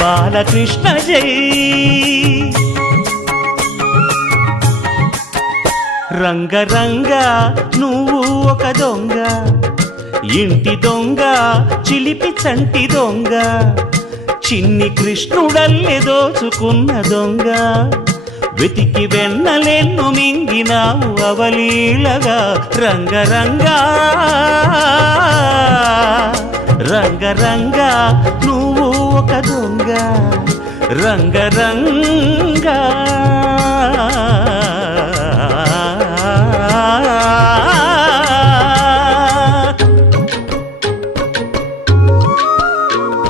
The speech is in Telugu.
బాలకృష్ణ జై. రంగరంగ నువ్వు ఒక దొంగ, ఇంటి దొంగ చిలిపి చంటి దొంగ, చిన్ని కృష్ణుడల్లె దోచుకున్న దొంగ, వెతికి వెన్నలెన్ను మింగినావు అవలీలగా. రంగరంగ రంగరంగ నువ్వు ఒక దొంగ, రంగరంగ.